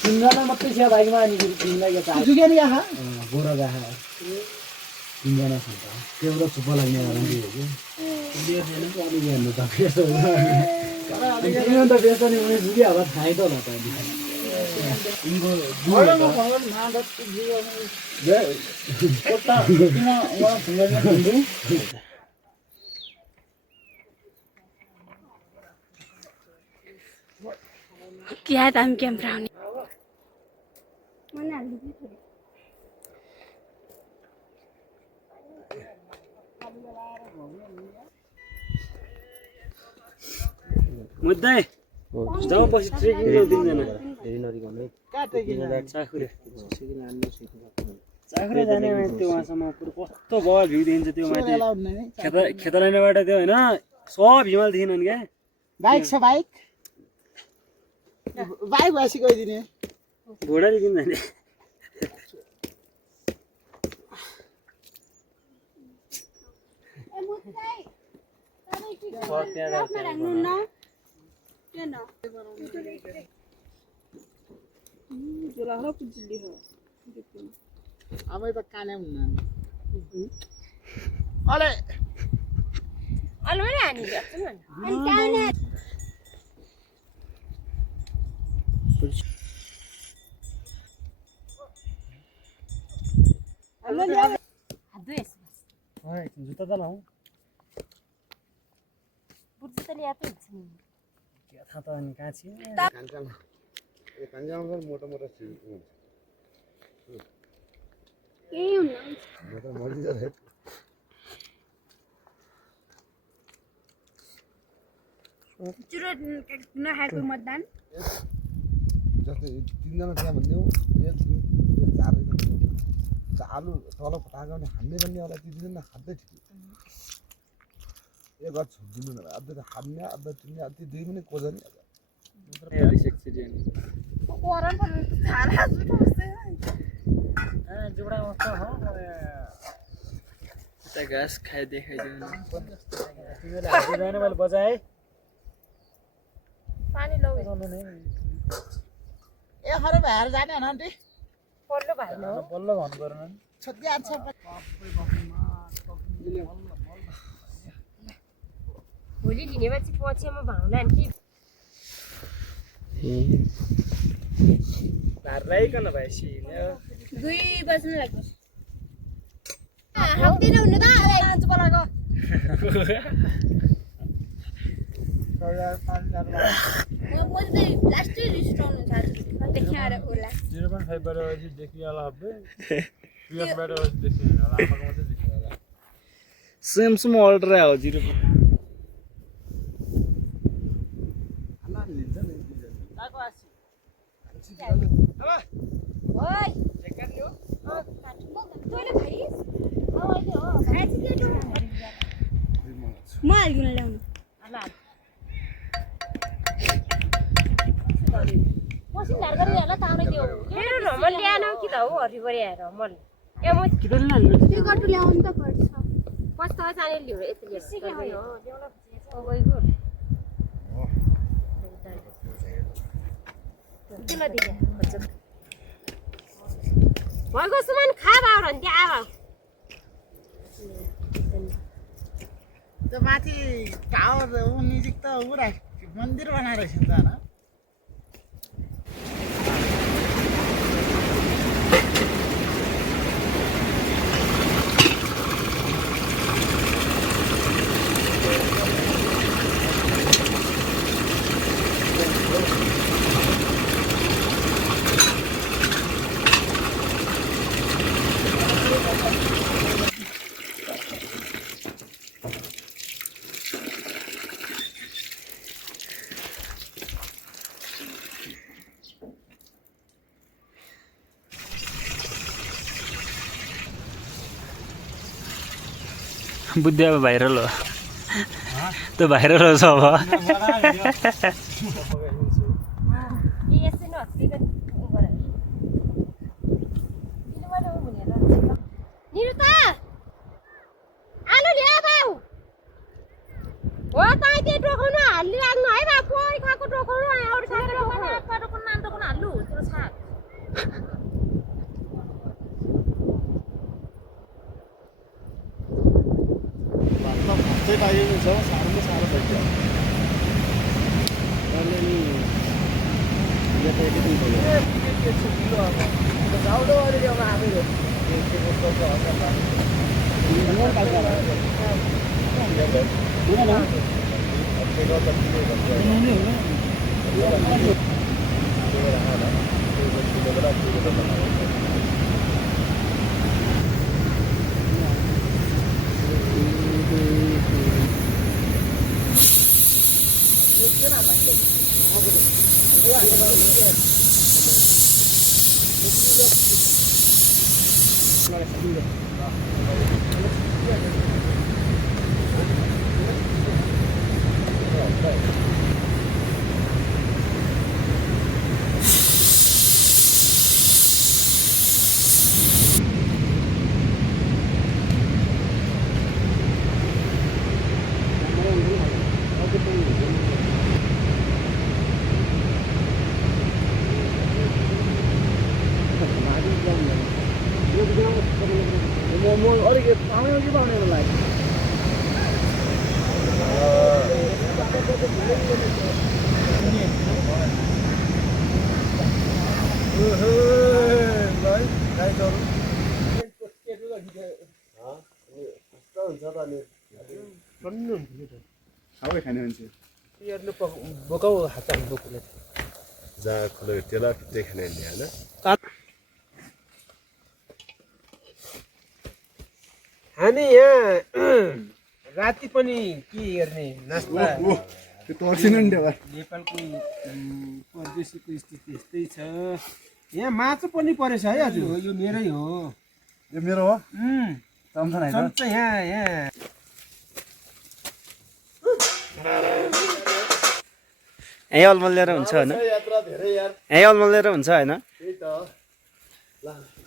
तिनजना मात्रै छ बाइकमा अनि तिनलाई के चाह जुगे नि आहा गोरा गाहा तिनजना छ त त्यो एउटा सुपर लाग्ने वाला नि हो कि त्यो छैन कि अलि हेर्नु त फेसो तिमीले त फेसो नि उनी जुगे होला थाहै त होला त इनको जुगेको भगवान मादत जुगे जे कोटा किन उहाँ सँगै भन्नु क्या दाम क्यामेरा आउने मुद्दै जाऊ पछि ट्रेकिङ गर्दिनजना चाखुरे जाने त्यो वहाँसम्म कस्तो बल भ्यू देखिन्छ त्यो माथि खेतलाइनबाट त्यो होइन सब हिमाल देखिनन् क्या बाइक छ बाइक बाइक भाषी गइदिने घोडाले किन जाने अब त काने हुन्न अले अलमरे हानि गर्छ नि अनि काने जुत्ता त लाऊ बुझ्छ त ल्याएको हुन्छ नि के थाहा त अनि कहाँ छ कान्छामा मोटो मोटो हुन्छ के हुन्न चुरो नखाएको मतदान जस्तै तिनजना त्यहाँ भन्ने हो आलु तल फटाएको भने हान्ने भन्ने होला तिनजना खाँदै थियो एक घर छोडिदिनु न अझै त हान्ने अझै तिनले अझै दुई पनि कोजनी घाँस खाइ देखाइदिनु मैले बजाए पानी लौ ए खरे भएर जाने हो आन्टी पल्लो भएन हो बल्ल भन्नु पर्ने छत्या छ भोलि लिनेपछि पछि म भाउला नि धारलाइकन भएपछि 2 बज्न लाग्छ हाउदिन हुनु त आज बोलाको म चाहिँ लास्टै रिस्टाउनु छ देखाएर होला 0.5 बाट देखिहाल्ला हब्बे 2 बाट देखिहाल्ला आमाको मात्रै देखिहाल्ला सेमसम अल्ट्रा हो 0 म हाल्दिन ल्याउनु मसिन धार गरिहाल्ला ताउनै दियो मेरो नम्बर ल्याएन कि त हो हरिबरी आएर मल ए म किन लान्नु त्यो गटु ल्याउनु त पर्छ पस्ता जाने लियो यति लियो हो ल्याउन ओ गइगो किन दिए भएको सामान खा बाउर नि त्यहाँ आवा त्यो माथि टावर नजिक त मन्दिर बनाएर रहेछ नि त हैन बुद्धि अब भाइरल हो त्यो भाइरल हो सब निरु लु त्यो छाक भातै पाइएको छ साह्रो साह्रो भइन्छ अहिले नि यो त एकैदिन भयो जाउडो अहिले अब आफै हो अलिक पाउने कि पाउने मलाई हावै खाने मान्छे बोकाउ हात बोकुले जहाँ खुलो त्यसलाई त्यही खाने नि होइन हामी यहाँ राति पनि के हेर्ने नास्ता त्यो तर्सिनु नि त्यो नेपालको परदेशीको स्थिति यस्तै छ यहाँ माछा पनि परेछ है हजुर यो मेरै हो यो मेरो हो चम्चा यहाँ यहीँ अलमल लिएर हुन्छ होइन यात्रा धेरै यार यहीँ अलमल लिएर हुन्छ होइन त्यही त ल